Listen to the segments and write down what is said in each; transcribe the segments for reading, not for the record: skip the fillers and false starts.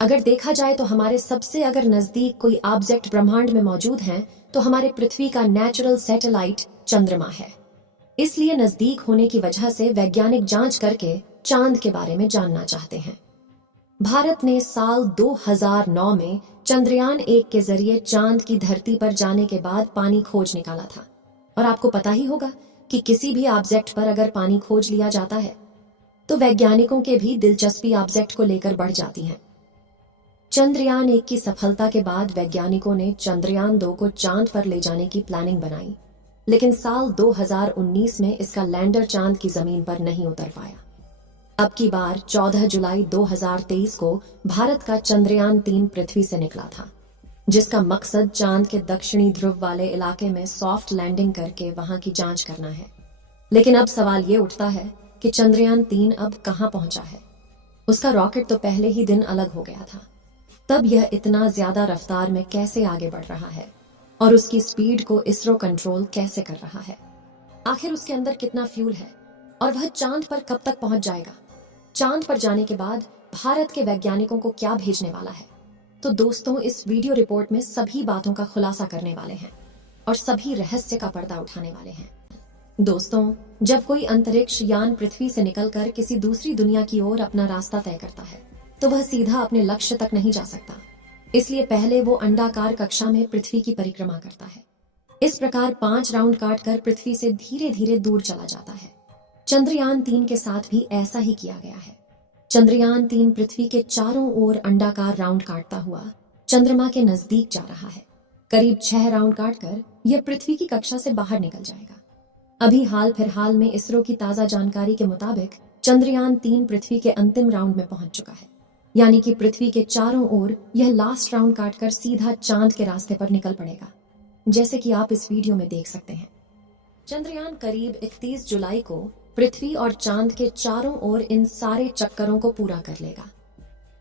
अगर देखा जाए तो हमारे सबसे अगर नजदीक कोई ऑब्जेक्ट ब्रह्मांड में मौजूद हैं तो हमारे पृथ्वी का नेचुरल सैटेलाइट चंद्रमा है। इसलिए नजदीक होने की वजह से वैज्ञानिक जांच करके चांद के बारे में जानना चाहते हैं। भारत ने साल 2009 में चंद्रयान-1 के जरिए चांद की धरती पर जाने के बाद पानी खोज निकाला था। और आपको पता ही होगा कि किसी भी ऑब्जेक्ट पर अगर पानी खोज लिया जाता है तो वैज्ञानिकों के भी दिलचस्पी ऑब्जेक्ट को लेकर बढ़ जाती है। चंद्रयान-1 की सफलता के बाद वैज्ञानिकों ने चंद्रयान-2 को चांद पर ले जाने की प्लानिंग बनाई, लेकिन साल 2019 में इसका लैंडर चांद की जमीन पर नहीं उतर पाया। अब की बार 14 जुलाई 2023 को भारत का चंद्रयान-3 पृथ्वी से निकला था, जिसका मकसद चांद के दक्षिणी ध्रुव वाले इलाके में सॉफ्ट लैंडिंग करके वहां की जांच करना है। लेकिन अब सवाल ये उठता है कि चंद्रयान-3 अब कहां पहुंचा है। उसका रॉकेट तो पहले ही दिन अलग हो गया था, तब यह इतना ज्यादा रफ्तार में कैसे आगे बढ़ रहा है और उसकी स्पीड को इसरो कंट्रोल कैसे कर रहा है। आखिर उसके अंदर कितना फ्यूल है और वह चांद पर कब तक पहुंच जाएगा। चांद पर जाने के बाद भारत के वैज्ञानिकों को क्या भेजने वाला है। तो दोस्तों, इस वीडियो रिपोर्ट में सभी बातों का खुलासा करने वाले हैं और सभी रहस्य का पर्दा उठाने वाले हैं। दोस्तों, जब कोई अंतरिक्ष यान पृथ्वी से निकलकर किसी दूसरी दुनिया की ओर अपना रास्ता तय करता है तो वह सीधा अपने लक्ष्य तक नहीं जा सकता। इसलिए पहले वो अंडाकार कक्षा में पृथ्वी की परिक्रमा करता है। इस प्रकार 5 राउंड काटकर पृथ्वी से धीरे धीरे दूर चला जाता है। चंद्रयान-3 के साथ भी ऐसा ही किया गया है। चंद्रयान-3 पृथ्वी के चारों ओर अंडाकार राउंड काटता हुआ चंद्रमा के नजदीक जा रहा है। करीब 6 राउंड काटकर यह पृथ्वी की कक्षा से बाहर निकल जाएगा। अभी हाल फिलहाल में इसरो की ताजा जानकारी के मुताबिक चंद्रयान-3 पृथ्वी के अंतिम राउंड में पहुंच चुका है, यानी कि पृथ्वी के चारों ओर यह लास्ट राउंड काटकर सीधा चांद के रास्ते पर निकल पड़ेगा, जैसे कि आप इस वीडियो में देख सकते हैं। चंद्रयान करीब 31 जुलाई को पृथ्वी और चांद के चारों ओर इन सारे चक्करों को पूरा कर लेगा।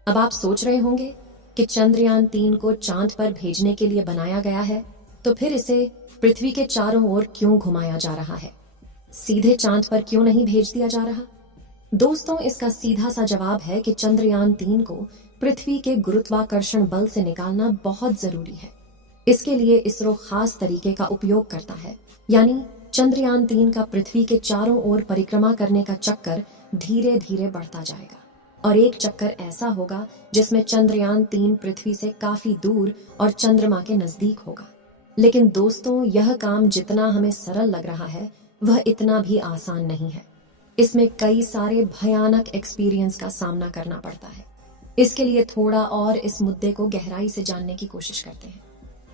अब आप सोच रहे होंगे कि चंद्रयान-3 को चांद पर भेजने के लिए बनाया गया है, तो फिर इसे पृथ्वी के चारों ओर क्यों घुमाया जा रहा है, सीधे चांद पर क्यों नहीं भेज दिया जा रहा। दोस्तों, इसका सीधा सा जवाब है कि चंद्रयान-3 को पृथ्वी के गुरुत्वाकर्षण बल से निकालना बहुत जरूरी है। इसके लिए इसरो खास तरीके का उपयोग करता है, यानी चंद्रयान-3 का पृथ्वी के चारों ओर परिक्रमा करने का चक्कर धीरे धीरे बढ़ता जाएगा और एक चक्कर ऐसा होगा जिसमें चंद्रयान-3 पृथ्वी से काफी दूर और चंद्रमा के नजदीक होगा। लेकिन दोस्तों, यह काम जितना हमें सरल लग रहा है वह इतना भी आसान नहीं है। इसमें कई सारे भयानक एक्सपीरियंस का सामना करना पड़ता है। इसके लिए थोड़ा और इस मुद्दे को गहराई से जानने की कोशिश करते हैं।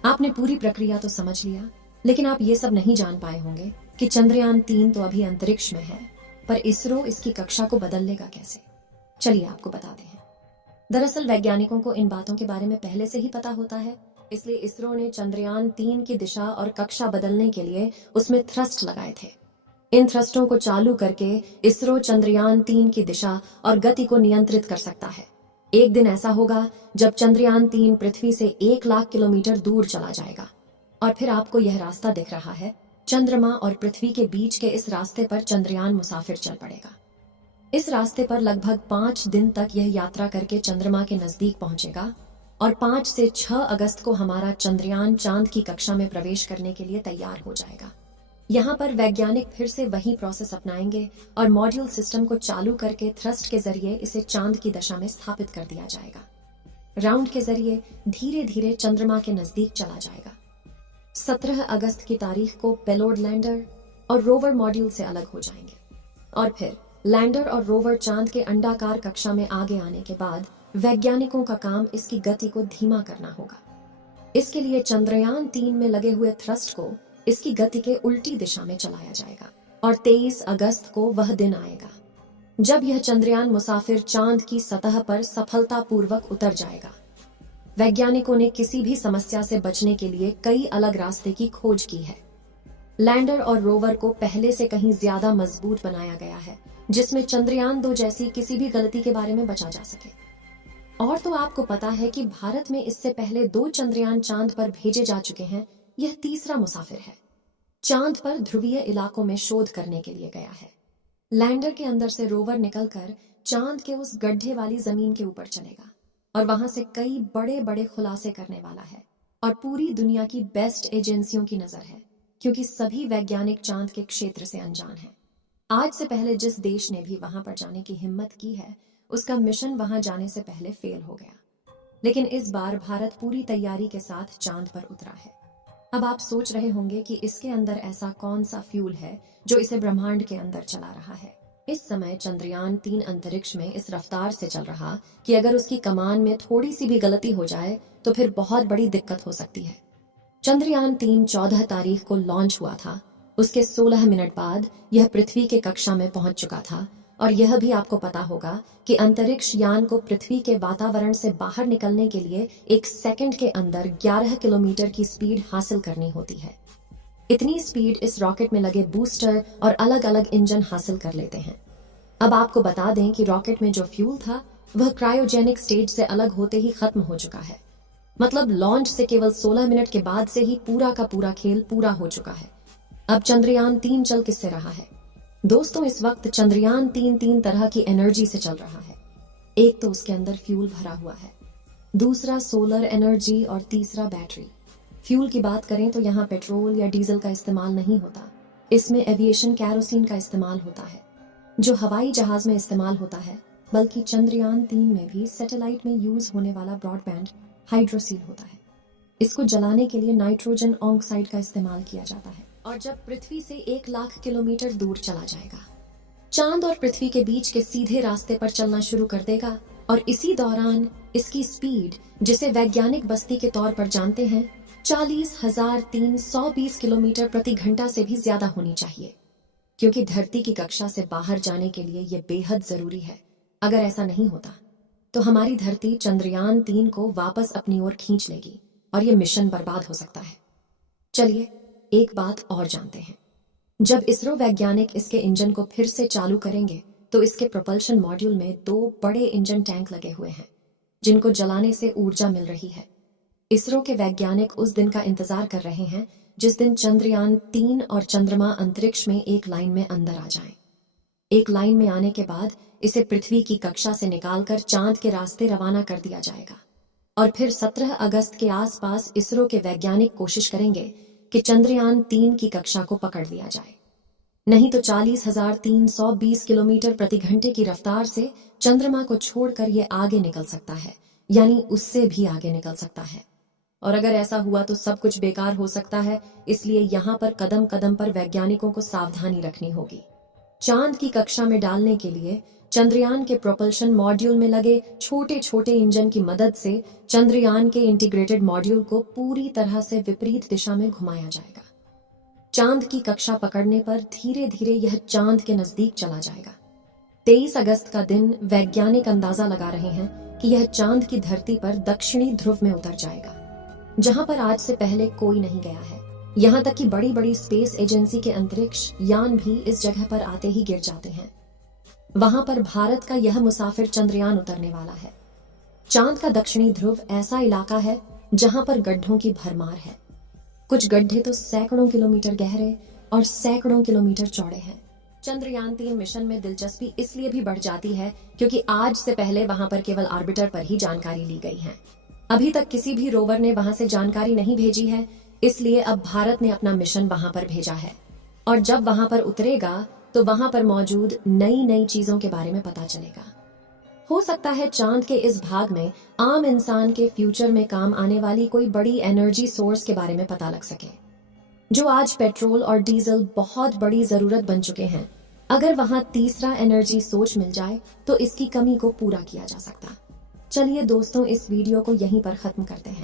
आपने पूरी प्रक्रिया तो समझ लिया, लेकिन आप ये सब नहीं जान पाए होंगे कि चंद्रयान-3 तो अभी अंतरिक्ष में है, पर इसरो इसकी कक्षा को बदल लेगा कैसे। चलिए आपको बताते हैं। दरअसल वैज्ञानिकों को इन बातों के बारे में पहले से ही पता होता है, इसलिए इसरो ने चंद्रयान-3 की दिशा और कक्षा बदलने के लिए उसमें थ्रस्ट लगाए थे। इन थ्रस्टों को चालू करके इसरो चंद्रयान-3 की दिशा और गति को नियंत्रित कर सकता है। एक दिन ऐसा होगा जब चंद्रयान-3 पृथ्वी से 1 लाख किलोमीटर दूर चला जाएगा और फिर आपको यह रास्ता दिख रहा है। चंद्रमा और पृथ्वी के बीच के इस रास्ते पर चंद्रयान मुसाफिर चल पड़ेगा। इस रास्ते पर लगभग 5 दिन तक यह यात्रा करके चंद्रमा के नजदीक पहुंचेगा और 5 से 6 अगस्त को हमारा चंद्रयान चांद की कक्षा में प्रवेश करने के लिए तैयार हो जाएगा। यहाँ पर वैज्ञानिक फिर से वही प्रोसेस अपनाएंगे और मॉड्यूल सिस्टम को चालू करके थ्रस्ट के जरिए इसे चांद की दशा में स्थापित कर दिया जाएगा। राउंड के जरिए धीरे धीरे चंद्रमा के नजदीक चला जाएगा। 17 अगस्त की तारीख को पेलोड लैंडर और रोवर मॉड्यूल से अलग हो जाएंगे और फिर लैंडर और रोवर चांद के अंडाकार कक्षा में आगे आने के बाद वैज्ञानिकों का काम इसकी गति को धीमा करना होगा। इसके लिए चंद्रयान-3 में लगे हुए थ्रस्ट को इसकी गति के उल्टी दिशा में चलाया जाएगा और 23 अगस्त को वह दिन आएगा जब यह चंद्रयान मुसाफिर चांद की सतह पर सफलतापूर्वक उतर जाएगा। वैज्ञानिकों ने किसी भी समस्या से बचने के लिए कई अलग रास्ते की खोज की है। लैंडर और रोवर को पहले से कहीं ज्यादा मजबूत बनाया गया है, जिसमें चंद्रयान-2 जैसी किसी भी गलती के बारे में बचा जा सके। और तो आपको पता है कि भारत में इससे पहले 2 चंद्रयान चांद पर भेजे जा चुके हैं। यह तीसरा मुसाफिर है। चांद पर ध्रुवीय इलाकों में शोध करने के लिए गया है। लैंडर के अंदर से रोवर निकलकर चांद के उस गड्ढे वाली जमीन के ऊपर चलेगा और वहां से कई बड़े बड़े खुलासे करने वाला है। और पूरी दुनिया की बेस्ट एजेंसियों की नजर है, क्योंकि सभी वैज्ञानिक चांद के क्षेत्र से अनजान हैं। आज से पहले जिस देश ने भी वहां पर जाने की हिम्मत की है, उसका मिशन वहां जाने से पहले फेल हो गया। लेकिन इस बार भारत पूरी तैयारी के साथ चांद पर उतरा है। अब आप सोच रहे होंगे कि इसके अंदर ऐसा कौन सा फ्यूल है जो इसे ब्रह्मांड के अंदर चला रहा है। इस समय चंद्रयान 3 अंतरिक्ष में इस रफ्तार से चल रहा कि अगर उसकी कमान में थोड़ी सी भी गलती हो जाए तो फिर बहुत बड़ी दिक्कत हो सकती है। चंद्रयान 3 14 तारीख को लॉन्च हुआ था। उसके 16 मिनट बाद यह पृथ्वी के कक्षा में पहुंच चुका था। और यह भी आपको पता होगा कि अंतरिक्ष यान को पृथ्वी के वातावरण से बाहर निकलने के लिए 1 सेकंड के अंदर 11 किलोमीटर की स्पीड हासिल करनी होती है। इतनी स्पीड इस रॉकेट में लगे बूस्टर और अलग अलग इंजन हासिल कर लेते हैं। अब आपको बता दें कि रॉकेट में जो फ्यूल था वह क्रायोजेनिक स्टेज से अलग होते ही खत्म हो चुका है। मतलब लॉन्च से केवल 16 मिनट के बाद से ही पूरा का पूरा खेल पूरा हो चुका है। अब चंद्रयान 3 चल किससे रहा है? दोस्तों, इस वक्त चंद्रयान 3 3 तरह की एनर्जी से चल रहा है। एक तो उसके अंदर फ्यूल भरा हुआ है, दूसरा सोलर एनर्जी और तीसरा बैटरी। फ्यूल की बात करें तो यहाँ पेट्रोल या डीजल का इस्तेमाल नहीं होता। इसमें एविएशन कैरोसिन का इस्तेमाल होता है, जो हवाई जहाज में इस्तेमाल होता है। बल्कि चंद्रयान 3 में भी सैटेलाइट में यूज होने वाला ब्रॉडबैंड हाइड्रोसील होता है। इसको जलाने के लिए नाइट्रोजन ऑक्साइड का इस्तेमाल किया जाता है। और जब पृथ्वी से 1 लाख किलोमीटर दूर चला जाएगा, चांद और पृथ्वी के बीच के सीधे रास्ते पर चलना शुरू कर देगा। और इसी दौरान इसकी स्पीड, जिसे वैज्ञानिक बस्ती के तौर पर जानते हैं, 40,320 किलोमीटर प्रति घंटा से भी ज्यादा होनी चाहिए। क्योंकि धरती की कक्षा से बाहर जाने के लिए यह बेहद जरूरी है। अगर ऐसा नहीं होता तो हमारी धरती चंद्रयान 3 को वापस अपनी ओर खींच लेगी और यह मिशन बर्बाद हो सकता है। चलिए एक बात और जानते हैं। जब इसरो वैज्ञानिक इसके इंजन को फिर से चालू करेंगे तो इसके प्रोपल्शन मॉड्यूल में 2 बड़े इंजन टैंक लगे हुए हैं, जिनको जलाने से ऊर्जा मिल रही है। इसरो के वैज्ञानिक उस दिन का इंतजार कर रहे हैं जिस दिन चंद्रयान 3 और चंद्रमा अंतरिक्ष में एक लाइन में अंदर आ जाएं। एक लाइन में आने के बाद इसे पृथ्वी की कक्षा से निकालकर चांद के रास्ते रवाना कर दिया जाएगा। और फिर 17 अगस्त के आसपास इसरो के वैज्ञानिक कोशिश करेंगे कि चंद्रयान 3 की कक्षा को पकड़ लिया जाए। नहीं तो 40,320 किलोमीटर प्रति घंटे की रफ्तार से चंद्रमा को छोड़कर ये आगे निकल सकता है, यानी उससे भी आगे निकल सकता है। और अगर ऐसा हुआ तो सब कुछ बेकार हो सकता है। इसलिए यहाँ पर कदम कदम पर वैज्ञानिकों को सावधानी रखनी होगी। चांद की कक्षा में डालने के लिए चंद्रयान के प्रोपल्शन मॉड्यूल में लगे छोटे छोटे इंजन की मदद से चंद्रयान के इंटीग्रेटेड मॉड्यूल को पूरी तरह से विपरीत दिशा में घुमाया जाएगा। चांद की कक्षा पकड़ने पर धीरे धीरे यह चांद के नजदीक चला जाएगा। 23 अगस्त का दिन वैज्ञानिक अंदाजा लगा रहे हैं कि यह चांद की धरती पर दक्षिणी ध्रुव में उतर जाएगा, जहां पर आज से पहले कोई नहीं गया है। यहाँ तक कि बड़ी बड़ी स्पेस एजेंसी के अंतरिक्ष यान भी इस जगह पर आते ही गिर जाते हैं। वहां पर भारत का यह मुसाफिर चंद्रयान उतरने वाला है। चांद का दक्षिणी ध्रुव ऐसा इलाका है जहां पर गड्ढों की भरमार है। कुछ गड्ढे तो सैकड़ों किलोमीटर गहरे और सैकड़ों किलोमीटर चौड़े हैं। चंद्रयान 3 मिशन में दिलचस्पी इसलिए भी बढ़ जाती है क्योंकि आज से पहले वहां पर केवल ऑर्बिटर पर ही जानकारी ली गई है। अभी तक किसी भी रोवर ने वहां से जानकारी नहीं भेजी है, इसलिए अब भारत ने अपना मिशन वहां पर भेजा है। और जब वहां पर उतरेगा तो वहां पर मौजूद नई नई चीजों के बारे में पता चलेगा। हो सकता है चांद के इस भाग में आम इंसान के फ्यूचर में काम आने वाली कोई बड़ी एनर्जी सोर्स के बारे में पता लग सके, जो आज पेट्रोल और डीजल बहुत बड़ी जरूरत बन चुके हैं। अगर वहां तीसरा एनर्जी सोर्स मिल जाए तो इसकी कमी को पूरा किया जा सकता। चलिए दोस्तों, इस वीडियो को यहीं पर खत्म करते हैं।